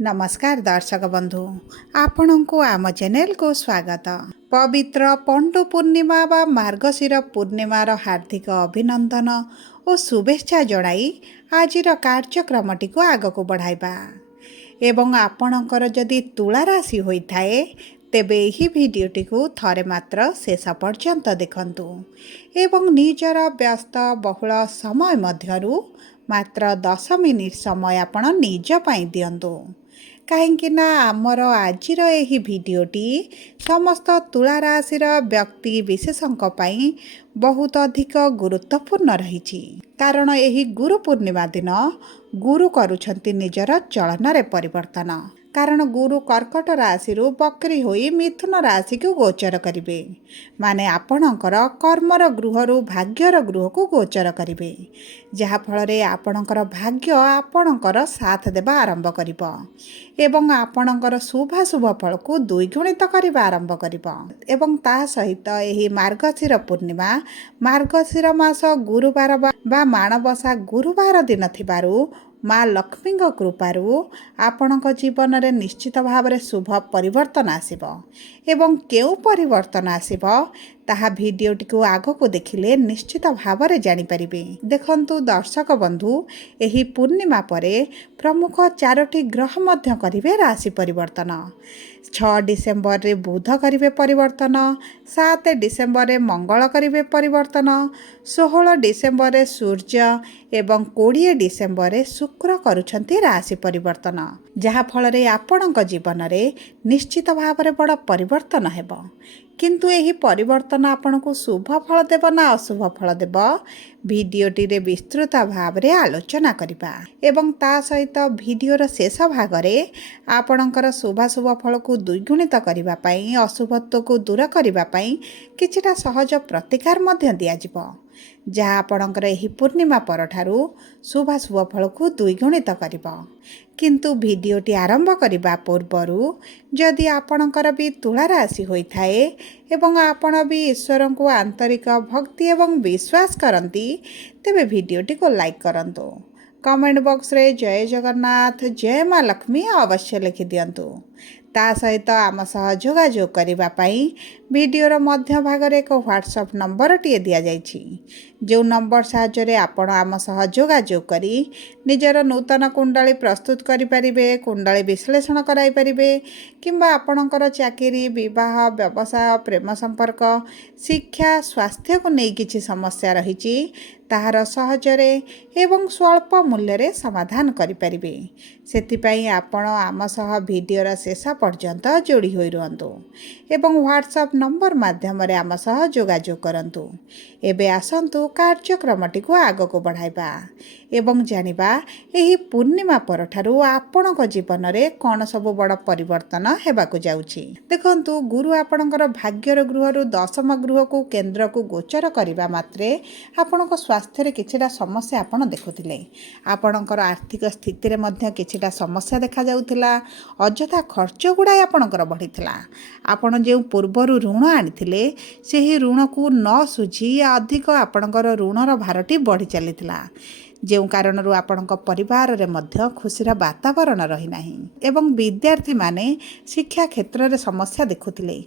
नमस्कार दर्शक बंधु आपण को आम चैनल को स्वागत। पवित्र पंडु पूर्णिमा व मार्गशीर पूर्णिमार हार्दिक अभिनंदन और शुभेच्छा जणाई आजिर कार्यक्रमटी को आग को बढ़ाइबा एवं आपणकर जदि तुला राशि होइथाए तेबे यही भिडियोटी को थरे मात्र शेष पर्यंत देखंतु एवं निजर व्यस्त बहुल समय मध्यरु मात्र 10 मिनिट समय आपण निज पाई दियंतु कहीं आमर आजिर यही भिडियोटी समस्त तुला राशिर व्यक्ति विशेषों पाई बहुत अधिक गुरुत्वपूर्ण रही कारण यही गुरु पूर्णिमा दिन गुरु करुछंती निजर चलन रे परिवर्तन कारण गुरु कर्कट राशि बकरी होई मिथुन राशि को गोचर करिवे माने आपणकर कर्मर गृह भाग्यर गृह को गोचर करिवे जहा फल आपणकर भाग्य आपणकर साथ देवा आरंभ करिवो एवं आपणकर शुभाशुभ फल को द्विगुणित करबा आरंभ करिवो एवं ता सहित एही मार्गशीर पूर्णिमा मार्गशीर मास गुरुवार बा माणबसा गुरुवार दिन थिबारु माँ लक्ष्मी कृपारू आपण जीवन में निश्चित भाव में शुभ परिवर्तन आसिबो एवं केउ परिवर्तन आसिबो ताहा भिडियोटी को आग को देखिले निश्चित भाव में जानीपारे। देखंतु दर्शक बंधु एही पूर्णिमा परे प्रमुख 4टी ग्रह मध्य करिवे राशि परिवर्तन 6 डिसेम्बर रे बुध करिवे परिवर्तन 7 डिसेम्बर रे मंगल करिवे परिवर्तन 16 डिसेम्बर रे सूर्य एवं 20 डिसेम्बर रे शुक्र करुछंती राशि परिवर्तन जहा फल रे आपणक जीवन में निश्चित भाव में बड़ परिवर्तन हेबो किंतु यही परिवर्तन आपन को शुभ फल देव ना अशुभ फल देव भिडियोटी रे विस्तृत भाव में आलोचना करिबा एवं ता सहित भिडियोर शेष भाग में आपणकर शुभाशुभ फल को द्विगुणित करिबा पई अशुभत्व को दूर करिबा पई किछिटा सहज प्रतिकार मध्य दियाजिबो जहाँ आपणकर एही पूर्णिमा परठारु शुभाशुभ फल को द्विगुणित करिबो किंतु भिडियोटी आरंभ करने पूर्वरु जदि आपणकर भी तुला राशि होइथाए एवं आपण भी ईश्वर को आंतरिक भक्ति एवं विश्वास करती तेबे भिडियोटी को लाइक करंतु कमेंट बॉक्स रे जय जगन्नाथ जय माँ लक्ष्मी अवश्य लिखि दियंतु ता सहित आम सह जोगाजोग करिबा पई भिडियोर मध्य भाग रे एक व्हाट्सएप नंबर टिए दिया जाइछि जो नंबर साहाय्य आपण आम सह जोगाजोग करी निजर नूतन कुंडली प्रस्तुत करि परिबे कुंडली विश्लेषण कराई परिबे किंबा आपणकर चाकरी विवाह व्यवसाय प्रेम संपर्क शिक्षा स्वास्थ्य को नहीं किछि समस्या रहिछि ताहार सहजरे एवं स्वल्प मूल्य रे समाधान करि परिबे सेतिपई आपण आम सह भिडियोर शेष पर्यंत जोड़ी होई रहंतु एवं व्हाट्सएप नंबर माध्यम रे आम सह जोगाजोग करंतु एबे आसंतु कार्यक्रमटी को आग को बढ़ाइबा एवं जानिबा एही पूर्णिमा परठारु आपणक जीवन में कौन सब बड़ परिवर्तन हेबाकु जाउछि। देखंतु गुरु आपणकर भाग्यर गृह दशम गृह को केंद्र को गोचर करिबा मात्रे आपणक स्वास्थ्य रे किछिटा समस्या आपण देखुथिले आपणकर आर्थिक स्थिति रे मध्य किछिटा समस्या देखा जाउथिला अजथा खर्च गुड़ाए आपणकर बढ़िथिला आपण जे पूर्वरु ऋण आनिथिले सेही ऋण को न सुझी अधिक आपणकर ऋणर भारटी बढ़ी चलीथिला जो कारण आपण परिवार रे मध्य खुशीर वातावरण रही नाही एवं विद्यार्थी माने शिक्षा क्षेत्र रे समस्या देखुथिले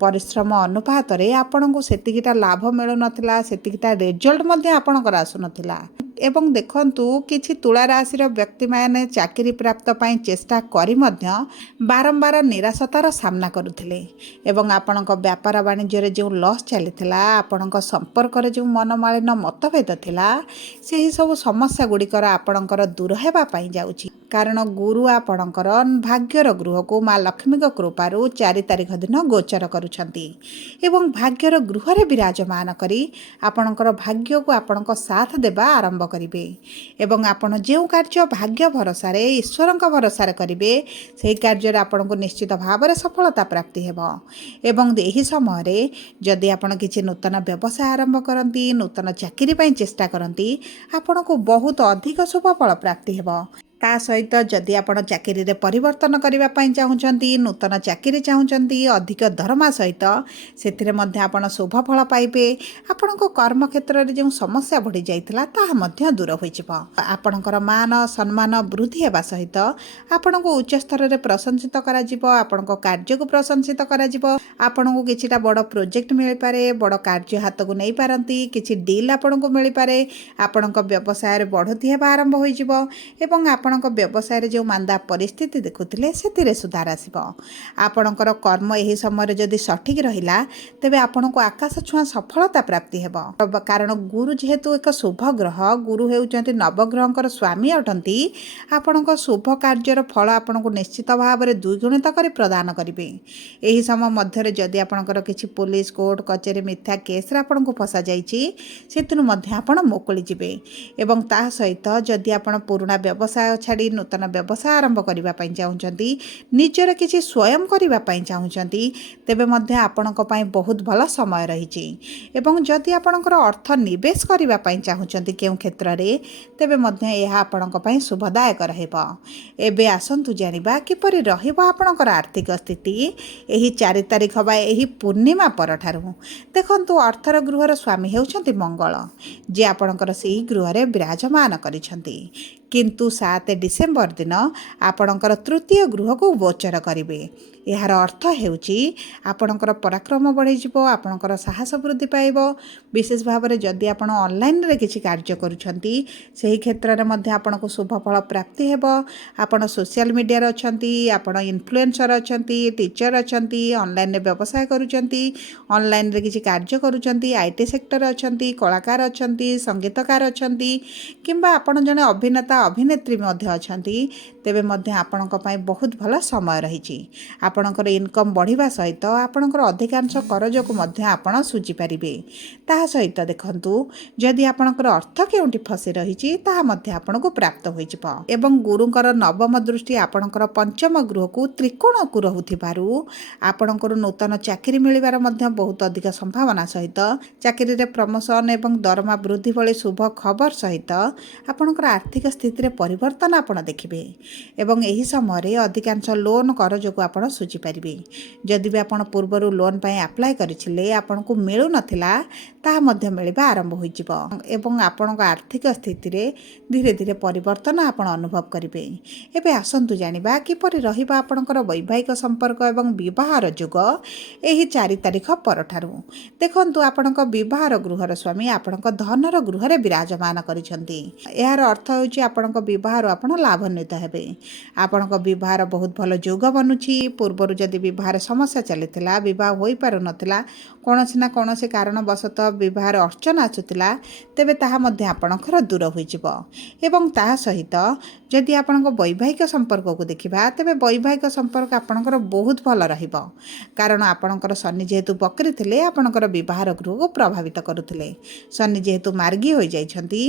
परिश्रम अनुपात रे आपण को सेतिकिटा लाभ मिलु नथिला सेतिकिटा रिजल्ट मध्य आपणकर आसु नथिला एवं देखंतु किछि तुला राशिर व्यक्ति माने चाकरी प्राप्त पाई चेष्टा करी मध्य बारंबार निराशतार सामना करुथिले एवं आपणक व्यापार वाणिज्य रे जो लॉस चलीथिला आपणक संपर्क रे जो मनमालिन मतभेद थिला सेही सब समस्या गुड़िकर आपणकर दूर हेबा पाई जाउछि कारण गुरु आपणकर भाग्यर गृह को माँ लक्ष्मी कृपारू 4 तारिख दिन गोचर करुछंती एवं भाग्यर गृह रे विराजमान करी आपणकर भाग्य को आपणक साथ देबा आरंभ करिवे एवं आपण जो कार्य भाग्य भरोसा रे ईश्वर भरोसा रे करिवे सेही कार्य रे आपण को निश्चित भाव में सफलता प्राप्ति हेबो एवं एही समय रे जदि आपण किछि नूतन व्यवसाय आरंभ करंती नूतन चाकरी पई चेष्टा करंती आपण को बहुत अधिक शुभ फल प्राप्ति हेबो ତା ସହିତ ଯଦି ଆପଣ ଚାକିରିରେ ପରିବର୍ତ୍ତନ କରିବା ପାଇଁ ଚାହୁଁଛନ୍ତି, ନୂତନ ଚାକିରି ଚାହୁଁଛନ୍ତି, ଅଧିକ ଦରମା ସହିତ ସେଥିରେ ମଧ୍ୟ ଆପଣ ଶୁଭ ଫଳ ପାଇବେ। ଆପଣଙ୍କ କର୍ମକ୍ଷେତ୍ରରେ ଯେଉଁ ସମସ୍ୟା ବଢ଼ି ଯାଇଥିଲା ତାହା ମଧ୍ୟ ଦୂର ହୋଇଯିବ। ଆପଣଙ୍କର ମାନ ସମ୍ମାନ ବୃଦ୍ଧି ହେବା ସହିତ ଆପଣଙ୍କୁ ଉଚ୍ଚ ସ୍ତରରେ ପ୍ରଶଂସିତ କରାଯିବ। ଆପଣଙ୍କ କାର୍ଯ୍ୟକୁ ପ୍ରଶଂସିତ କରାଯିବ। ଆପଣଙ୍କୁ କିଛିଟା ବଡ଼ ପ୍ରୋଜେକ୍ଟ ମିଳିପାରେ, ବଡ଼ କାର୍ଯ୍ୟ ହାତକୁ ନେଇପାରନ୍ତି, କିଛି ଡିଲ୍ ଆପଣଙ୍କୁ ମିଳିପାରେ। ଆପଣଙ୍କ ବ୍ୟବସାୟରେ ବଢ଼ୋତ୍ତି ହେବା ଆରମ୍ଭ ହୋଇଯିବ ଏବଂ ଆପଣଙ୍କ ବ୍ୟବସାୟରେ ଯେଉଁ ମାନ୍ଦା ପରିସ୍ଥିତି ଦେଖୁଥିଲେ ସେଥିରେ ସୁଧାର ଆସିବ। ଆପଣଙ୍କର କର୍ମ ଏହି ସମୟରେ ଯଦି ସଠିକ୍ ରହିଲା ତେବେ ଆପଣଙ୍କୁ ଆକାଶ ଛୁଆଁ ସଫଳତା ପ୍ରାପ୍ତି ହେବ। କାରଣ ଗୁରୁ ଯେହେତୁ ଏକ ଶୁଭ ଗ୍ରହ, ଗୁରୁ ହେଉଛନ୍ତି ନବଗ୍ରହଙ୍କର ସ୍ୱାମୀ ଅଟନ୍ତି। ଆପଣଙ୍କ ଶୁଭ କାର୍ଯ୍ୟର ଫଳ ଆପଣଙ୍କୁ ନିଶ୍ଚିତ ଭାବରେ ଦ୍ୱିଗୁଣିତ କରି ପ୍ରଦାନ କରିବେ। ଏହି ସମୟ ମଧ୍ୟରେ ଯଦି ଆପଣଙ୍କର କିଛି ପୋଲିସ କୋର୍ଟ କଚେରୀ ମିଥ୍ୟା କେସ୍ରେ ଆପଣଙ୍କୁ ଫସାଯାଇଛି ସେଥିରୁ ମଧ୍ୟ ଆପଣ ମୁକୁଳି ଯିବେ। ଏବଂ ତା ସହିତ ଯଦି ଆପଣ ପୁରୁଣା ବ୍ୟବସାୟ ଛାଡ଼ି ନୂତନ ବ୍ୟବସାୟ ଆରମ୍ଭ କରିବା ପାଇଁ ଚାହୁଁଛନ୍ତି, ନିଜର କିଛି ସ୍ୱୟଂ କରିବା ପାଇଁ ଚାହୁଁଛନ୍ତି, ତେବେ ମଧ୍ୟ ଆପଣଙ୍କ ପାଇଁ ବହୁତ ଭଲ ସମୟ ରହିଛି। ଏବଂ ଯଦି ଆପଣଙ୍କର ଅର୍ଥ ନିବେଶ କରିବା ପାଇଁ ଚାହୁଁଛନ୍ତି କେଉଁ କ୍ଷେତ୍ରରେ, ତେବେ ମଧ୍ୟ ଏହା ଆପଣଙ୍କ ପାଇଁ ଶୁଭଦାୟକ ରହିବ। ଏବେ ଆସନ୍ତୁ ଜାଣିବା କିପରି ରହିବ ଆପଣଙ୍କର ଆର୍ଥିକ ସ୍ଥିତି ଏହି 4 ତାରିଖ ବା ଏହି ପୂର୍ଣ୍ଣିମା ପରଠାରୁ। ଦେଖନ୍ତୁ, ଅର୍ଥର ଗୃହର ସ୍ୱାମୀ ହେଉଛନ୍ତି ମଙ୍ଗଳ, ଯିଏ ଆପଣଙ୍କର ସେହି ଗୃହରେ ବିରାଜମାନ କରିଛନ୍ତି। କିନ୍ତୁ 7 ଡିସେମ୍ବର ଦିନ ଆପଣଙ୍କର ତୃତୀୟ ଗୃହକୁ ଗୋଚର କରିବେ। ଏହାର ଅର୍ଥ ହେଉଛି ଆପଣଙ୍କର ପରାକ୍ରମ ବଢ଼ିଯିବ, ଆପଣଙ୍କର ସାହସ ବୃଦ୍ଧି ପାଇବ। ବିଶେଷ ଭାବରେ ଯଦି ଆପଣ ଅନଲାଇନ୍ରେ କିଛି କାର୍ଯ୍ୟ କରୁଛନ୍ତି, ସେହି କ୍ଷେତ୍ରରେ ମଧ୍ୟ ଆପଣଙ୍କୁ ଶୁଭ ଫଳ ପ୍ରାପ୍ତି ହେବ। ଆପଣ ସୋସିଆଲ ମିଡ଼ିଆରେ ଅଛନ୍ତି, ଆପଣ ଇନଫ୍ଲୁଏନ୍ସର ଅଛନ୍ତି, ଟିଚର ଅଛନ୍ତି, ଅନଲାଇନ୍ରେ ବ୍ୟବସାୟ କରୁଛନ୍ତି, ଅନଲାଇନ୍ରେ କିଛି କାର୍ଯ୍ୟ କରୁଛନ୍ତି, IT ସେକ୍ଟର ଅଛନ୍ତି, କଳାକାର ଅଛନ୍ତି, ସଙ୍ଗୀତକାର ଅଛନ୍ତି, କିମ୍ବା ଆପଣ ଜଣେ ଅଭିନେତା ଅଭିନେତ୍ରୀ ମଧ୍ୟ ଅଛନ୍ତି, ତେବେ ମଧ୍ୟ ଆପଣଙ୍କ ପାଇଁ ବହୁତ ଭଲ ସମୟ ରହିଛି। ଆପଣଙ୍କର ଇନକମ୍ ବଢ଼ିବା ସହିତ ଆପଣଙ୍କର ଅଧିକାଂଶ କରଜକୁ ମଧ୍ୟ ଆପଣ ଶୁଝିପାରିବେ। ତାହା ସହିତ ଦେଖନ୍ତୁ, ଯଦି ଆପଣଙ୍କର ଅର୍ଥ କେଉଁଠି ଫସି ରହିଛି ତାହା ମଧ୍ୟ ଆପଣଙ୍କୁ ପ୍ରାପ୍ତ ହୋଇଯିବ। ଏବଂ ଗୁରୁଙ୍କର ନବମ ଦୃଷ୍ଟି ଆପଣଙ୍କର ପଞ୍ଚମ ଗୃହକୁ ତ୍ରିକୋଣକୁ ରହୁଥିବାରୁ ଆପଣଙ୍କର ନୂତନ ଚାକିରି ମିଳିବାର ମଧ୍ୟ ବହୁତ ଅଧିକ ସମ୍ଭାବନା ସହିତ ଚାକିରିରେ ପ୍ରମୋସନ୍ ଏବଂ ଦରମା ବୃଦ୍ଧି ଭଳି ଶୁଭ ଖବର ସହିତ ଆପଣଙ୍କର ଆର୍ଥିକ ସ୍ଥିତିରେ ପରିବର୍ତ୍ତନ ଆପଣ ଦେଖିବେ। ଏବଂ ଏହି ସମୟରେ ଅଧିକାଂଶ ଲୋନ୍ କରଜକୁ ଆପଣ ଶୁଝିପାରିବେ। ଯଦି ବି ଆପଣ ପୂର୍ବରୁ ଲୋନ୍ ପାଇଁ ଆପ୍ଲାଏ କରିଥିଲେ ଆପଣଙ୍କୁ ମିଳୁନଥିଲା, ତାହା ମଧ୍ୟ ମିଳିବା ଆରମ୍ଭ ହୋଇଯିବ ଏବଂ ଆପଣଙ୍କ ଆର୍ଥିକ ସ୍ଥିତିରେ ଧୀରେ ଧୀରେ ପରିବର୍ତ୍ତନ ଆପଣ ଅନୁଭବ କରିବେ। ଏବେ ଆସନ୍ତୁ ଜାଣିବା କିପରି ରହିବ ଆପଣଙ୍କର ବୈବାହିକ ସମ୍ପର୍କ ଏବଂ ବିବାହର ଯୋଗ ଏହି 4 ତାରିଖ ପରଠାରୁ। ଦେଖନ୍ତୁ, ଆପଣଙ୍କ ବିବାହର ଗୃହର ସ୍ୱାମୀ ଆପଣଙ୍କ ଧନର ଗୃହରେ ବିରାଜମାନ କରିଛନ୍ତି। ଏହାର ଅର୍ଥ ହେଉଛି ଆପଣଙ୍କ ବିବାହରୁ ଆପଣ ଲାଭାନ୍ୱିତ ହେବେ। ଆପଣଙ୍କ ବିବାହର ବହୁତ ଭଲ ଯୋଗ ବନୁଛି। ପୂର୍ବରୁ ଯଦି ବିବାହରେ ସମସ୍ୟା ଚାଲିଥିଲା, ବିବାହ ହୋଇପାରୁନଥିଲା, କୌଣସି ନା କୌଣସି କାରଣବଶତଃ ବିବାହରେ ଅର୍ଚନ ଆସୁଥିଲା, ତେବେ ତାହା ମଧ୍ୟ ଆପଣଙ୍କର ଦୂର ହୋଇଯିବ। ଏବଂ ତାହା ସହିତ ଯଦି ଆପଣଙ୍କ ବୈବାହିକ ସମ୍ପର୍କକୁ ଦେଖିବା, ତେବେ ବୈବାହିକ ସମ୍ପର୍କ ଆପଣଙ୍କର ବହୁତ ଭଲ ରହିବ। କାରଣ ଆପଣଙ୍କର ଶନି ଯେହେତୁ ବକ୍ରୀ ଥିଲେ, ଆପଣଙ୍କର ବିବାହର ଗୃହକୁ ପ୍ରଭାବିତ କରୁଥିଲେ। ଶନି ଯେହେତୁ ମାର୍ଗୀ ହୋଇଯାଇଛନ୍ତି,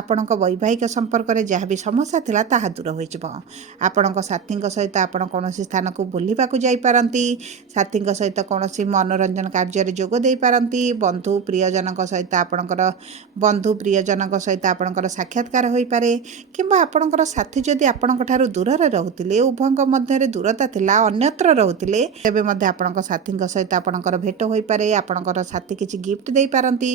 ଆପଣଙ୍କ ବୈବାହିକ ସମ୍ପର୍କରେ ଯାହା ବି ସମସ୍ୟା ଥିଲା ତାହା ଦୂର ହୋଇଯିବ। ଆପଣଙ୍କ ସାଥୀଙ୍କ ସହିତ ଆପଣ କୌଣସି ସ୍ଥାନକୁ ବୁଲିବାକୁ ଯାଇପାରନ୍ତି, ସାଥୀଙ୍କ ସହିତ କୌଣସି ମନୋରଞ୍ଜନ କାର୍ଯ୍ୟରେ ଯୋଗ ଦେଇପାରନ୍ତି, ବନ୍ଧୁ ପ୍ରିୟଜନଙ୍କ ସହିତ ଆପଣଙ୍କର ସାକ୍ଷାତକାର ହୋଇପାରେ। କିମ୍ବା ଆପଣଙ୍କର ସାଥୀ ଯଦି ଆପଣଙ୍କ ଠାରୁ ଦୂରରେ ରହୁଥିଲେ, ଉଭୟଙ୍କ ମଧ୍ୟରେ ଦୂରତା ଥିଲା, ଅନ୍ୟତ୍ର ରହୁଥିଲେ, ତେବେ ମଧ୍ୟ ଆପଣଙ୍କ ସାଥୀଙ୍କ ସହିତ ଆପଣଙ୍କର ଭେଟ ହୋଇପାରେ। ଆପଣଙ୍କର ସାଥୀ କିଛି ଗିଫ୍ଟ ଦେଇପାରନ୍ତି।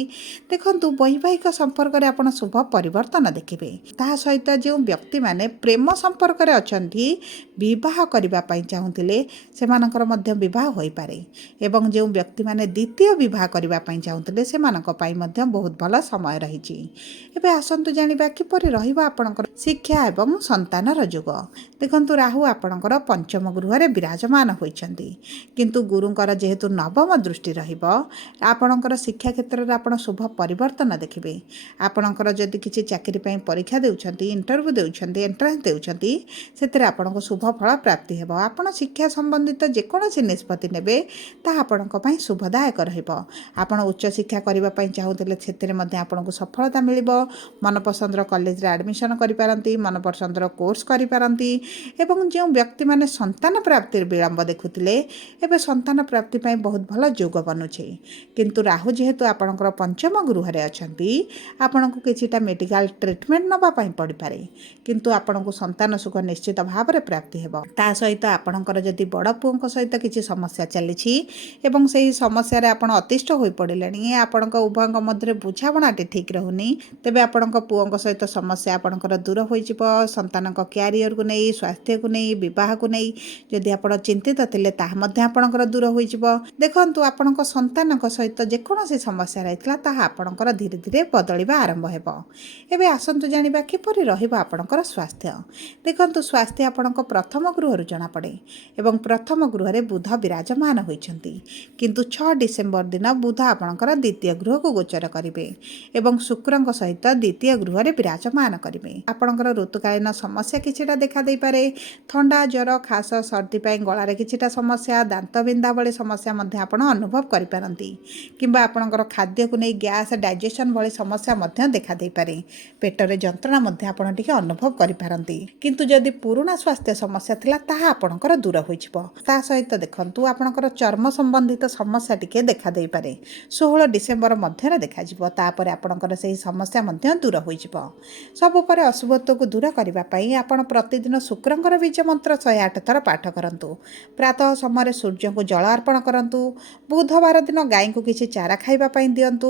ଦେଖନ୍ତୁ, ବୈବାହିକ ସମ୍ପର୍କରେ ଆପଣ ଶୁଭ ପରିବର୍ତ୍ତନ ଦେଖିବେ। ତାହା ସହିତ ଯେଉଁ ବ୍ୟକ୍ତିମାନେ ପ୍ରେମ ସମ୍ପର୍କରେ ଅଛନ୍ତି, ବିବାହ କରିବା ପାଇଁ ଚାହୁଁଥିଲେ, ସେମାନଙ୍କର ମଧ୍ୟ ବିବାହ ହୋଇପାରେ। ଏବଂ ଯେଉଁ ବ୍ୟକ୍ତିମାନେ ଦ୍ୱିତୀୟ ବିବାହ କରିବା ପାଇଁ ଚାହୁଁଥିଲେ, ସେମାନଙ୍କ ପାଇଁ ମଧ୍ୟ ବହୁତ ଭଲ ସମୟ ରହିଛି। ଏବେ ଆସନ୍ତୁ ଜାଣିବା କିପରି ରହିବ ଆପଣଙ୍କର ଶିକ୍ଷା ଏବଂ ସନ୍ତାନର ଯୋଗ। ଦେଖନ୍ତୁ, ରାହୁ ଆପଣଙ୍କର ପଞ୍ଚମ ଗୃହରେ ବିରାଜମାନ ହୋଇଛନ୍ତି, କିନ୍ତୁ ଗୁରୁଙ୍କର ଯେହେତୁ ନବମ ଦୃଷ୍ଟି ରହିବ, ଆପଣଙ୍କର ଶିକ୍ଷା କ୍ଷେତ୍ରରେ ଆପଣ ଶୁଭ ପରିବର୍ତ୍ତନ ଦେଖିବେ। ଆପଣଙ୍କର ଯଦି କିଛି ଚାକିରି ପାଇଁ ପରୀକ୍ଷା ଦେଉଛନ୍ତି, ଇଣ୍ଟରଭ୍ୟୁ ଦେଉଛନ୍ତି, ଏଣ୍ଟ୍ରାନ୍ସ ଦେଉଛନ୍ତି, ସେଥିରେ ଆପଣଙ୍କୁ ଶୁଭ ଫଳ ପ୍ରାପ୍ତି ହେବ। ଆପଣ ଶିକ୍ଷା ସମ୍ବନ୍ଧିତ ଯେକୌଣସି ନିଷ୍ପତ୍ତି ନେବେ ତାହା ଆପଣଙ୍କ ପାଇଁ ଶୁଭଦାୟକ ରହିବ। ଆପଣ ଉଚ୍ଚଶିକ୍ଷା କରିବା ପାଇଁ ଚାହୁଁଥିଲେ, ସେଥିରେ ମଧ୍ୟ ଆପଣଙ୍କୁ ସଫଳତା ମିଳିବ। ମନପସନ୍ଦର କଲେଜରେ ଆଡ଼ମିସନ୍ କରିପାରନ୍ତି, ମନପସନ୍ଦର କୋର୍ସ କରିପାରନ୍ତି। ଏବଂ ଯେଉଁ ବ୍ୟକ୍ତିମାନେ ସନ୍ତାନ ପ୍ରାପ୍ତିର ବିଳମ୍ବ ଦେଖୁଥିଲେ, ଏବେ ସନ୍ତାନ ପ୍ରାପ୍ତି ପାଇଁ ବହୁତ ଭଲ ଯୋଗ ବନୁଛି। କିନ୍ତୁ ରାହୁ ଯେହେତୁ ଆପଣଙ୍କର ପଞ୍ଚମ ଗୃହରେ ଅଛନ୍ତି, ଆପଣଙ୍କୁ କିଛିଟା ମେଡ଼ିକାଲ ଟ୍ରିଟମେଣ୍ଟ ନେବା ପାଇଁ ପଡ଼ିପାରେ। ହୋଇପାରେ କିନ୍ତୁ ଆପଣଙ୍କୁ ସନ୍ତାନ ସୁଖ ନିଶ୍ଚିତ ଭାବରେ ପ୍ରାପ୍ତି ହେବ। ତା ସହିତ ଆପଣଙ୍କର ଯଦି ବଡ଼ ପୁଅଙ୍କ ସହିତ କିଛି ସମସ୍ୟା ଚାଲିଛି ଏବଂ ସେହି ସମସ୍ୟାରେ ଆପଣ ଅତିଷ୍ଠ ହୋଇପଡ଼ିଲେଣି, ଆପଣଙ୍କ ଉଭୟଙ୍କ ମଧ୍ୟରେ ବୁଝାମଣାଟି ଠିକ୍ ରହୁନି, ତେବେ ଆପଣଙ୍କ ପୁଅଙ୍କ ସହିତ ସମସ୍ୟା ଆପଣଙ୍କର ଦୂର ହୋଇଯିବ। ସନ୍ତାନଙ୍କ କ୍ୟାରିୟରକୁ ନେଇ, ସ୍ୱାସ୍ଥ୍ୟକୁ ନେଇ, ବିବାହକୁ ନେଇ ଯଦି ଆପଣ ଚିନ୍ତିତ ଥିଲେ ତାହା ମଧ୍ୟ ଆପଣଙ୍କର ଦୂର ହୋଇଯିବ। ଦେଖନ୍ତୁ, ଆପଣଙ୍କ ସନ୍ତାନଙ୍କ ସହିତ ଯେକୌଣସି ସମସ୍ୟା ରହିଥିଲା ତାହା ଆପଣଙ୍କର ଧୀରେ ଧୀରେ ବଦଳିବା ଆରମ୍ଭ ହେବ। ଏବେ ଆସନ୍ତୁ ଜାଣିବା କିପରି ରହିବ ଆପଣଙ୍କର ସ୍ୱାସ୍ଥ୍ୟ। ଦେଖନ୍ତୁ, ସ୍ୱାସ୍ଥ୍ୟ ଆପଣଙ୍କ ପ୍ରଥମ ଗୃହରୁ ଜଣାପଡ଼େ ଏବଂ ପ୍ରଥମ ଗୃହରେ ବୁଧ ବିରାଜମାନ ହୋଇଛନ୍ତି। କିନ୍ତୁ 6 ଡିସେମ୍ବର ଦିନ ବୁଧ ଆପଣଙ୍କର ଦ୍ୱିତୀୟ ଗୃହକୁ ଗୋଚର କରିବେ ଏବଂ ଶୁକ୍ରଙ୍କ ସହିତ ଦ୍ୱିତୀୟ ଗୃହରେ ବିରାଜମାନ କରିବେ। ଆପଣଙ୍କର ଋତୁକାଳୀନ ସମସ୍ୟା କିଛିଟା ଦେଖାଦେଇପାରେ। ଥଣ୍ଡା, ଜ୍ୱର, ଖାସ, ସର୍ଦ୍ଦି ପାଇଁ ଗଳାରେ କିଛିଟା ସମସ୍ୟା, ଦାନ୍ତବିନ୍ଧା ଭଳି ସମସ୍ୟା ମଧ୍ୟ ଆପଣ ଅନୁଭବ କରିପାରନ୍ତି କିମ୍ବା ଆପଣଙ୍କର ଖାଦ୍ୟକୁ ନେଇ ଗ୍ୟାସ୍, ଡାଇଜେସନ୍ ଭଳି ସମସ୍ୟା ମଧ୍ୟ ଦେଖାଦେଇପାରେ। ପେଟରେ ଯନ୍ତ୍ରଣା ମଧ୍ୟ ଆପଣ ଟିକେ ଅନୁଭବ କରିପାରନ୍ତି। କିନ୍ତୁ ଯଦି ପୁରୁଣା ସ୍ୱାସ୍ଥ୍ୟ ସମସ୍ୟା ଥିଲା ତାହା ଆପଣଙ୍କର ଦୂର ହୋଇଯିବ। ତା ସହିତ ଦେଖନ୍ତୁ, ଆପଣଙ୍କର ଚର୍ମ ସମ୍ବନ୍ଧିତ ସମସ୍ୟା ଟିକେ ଦେଖାଦେଇପାରେ। 16 ଡିସେମ୍ବର ମଧ୍ୟରେ ଦେଖାଯିବ। ତାପରେ ଆପଣଙ୍କର ସେହି ସମସ୍ୟା ମଧ୍ୟ ଦୂର ହୋଇଯିବ। ସବୁ ପରେ ଅଶୁଭତ୍ୱକୁ ଦୂର କରିବା ପାଇଁ ଆପଣ ପ୍ରତିଦିନ ଶୁକ୍ରଙ୍କର ବୀଜ ମନ୍ତ୍ର 108 ଥର ପାଠ କରନ୍ତୁ। ପ୍ରାତଃ ସମୟରେ ସୂର୍ଯ୍ୟଙ୍କୁ ଜଳ ଅର୍ପଣ କରନ୍ତୁ। ବୁଧବାର ଦିନ ଗାଈଙ୍କୁ କିଛି ଚାରା ଖାଇବା ପାଇଁ ଦିଅନ୍ତୁ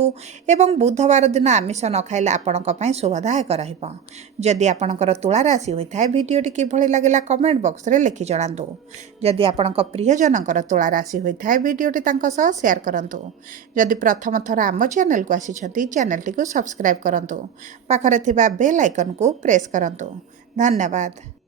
ଏବଂ ବୁଧବାର ଦିନ ଆମିଷ ନ ଖାଇଲେ ଆପଣଙ୍କ ପାଇଁ ଶୁଭଦାୟକ ରହିବ। ଯଦି ଆପଣଙ୍କର ତୁଳା ରାଶି ହୋଇଥାଏ, ଭିଡ଼ିଓଟି କିଭଳି ଲାଗିଲା କମେଣ୍ଟ ବକ୍ସରେ ଲେଖି ଜଣାନ୍ତୁ। ଯଦି ଆପଣଙ୍କ ପ୍ରିୟଜନଙ୍କର ତୁଳା ରାଶି ହୋଇଥାଏ, ଭିଡ଼ିଓଟି ତାଙ୍କ ସହ ସେୟାର କରନ୍ତୁ। ଯଦି ପ୍ରଥମ ଥର ଆମ ଚ୍ୟାନେଲକୁ ଆସିଛନ୍ତି, ଚ୍ୟାନେଲଟିକୁ ସବସ୍କ୍ରାଇବ୍ କରନ୍ତୁ। ପାଖରେ ଥିବା ବେଲ୍ ଆଇକନକୁ ପ୍ରେସ୍ କରନ୍ତୁ। ଧନ୍ୟବାଦ।